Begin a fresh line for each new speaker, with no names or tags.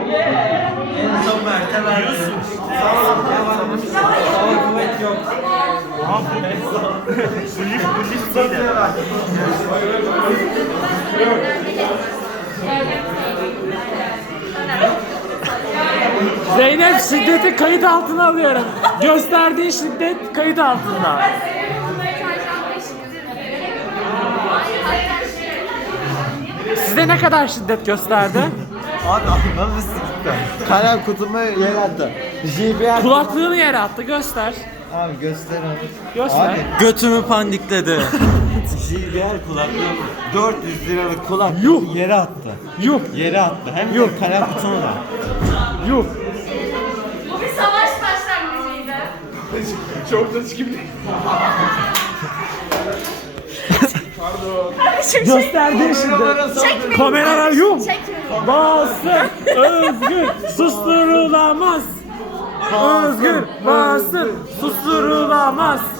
En son Mert'e verdim. Sağ kuvvet yok.
Bu listeyi de.
Zeynep şiddeti kayıt altına alıyorum. Gösterdiği şiddet kayıt altında. Size ne kadar şiddet gösterdi?
Abi anlamı sıktı. Kalem kutumu yere attı. JBL.
Kulaklığını yere attı, göster.
Abi göster onu.
Göster.
Abi götümü pandikledi. JBL kulaklığım 400 liralık kulaklığı
Yuh.
yere attı.
Yuh,
Yere attı. Hem de
Yuh.
kalem kutumu da.
yuh.
Bu bir savaş başlangıcıydı.
Gösterdiği şiddet. Kameralar yuh.
Çekmiyorum.
Basın, özgür, susturulamaz. Özgür, basın, susturulamaz.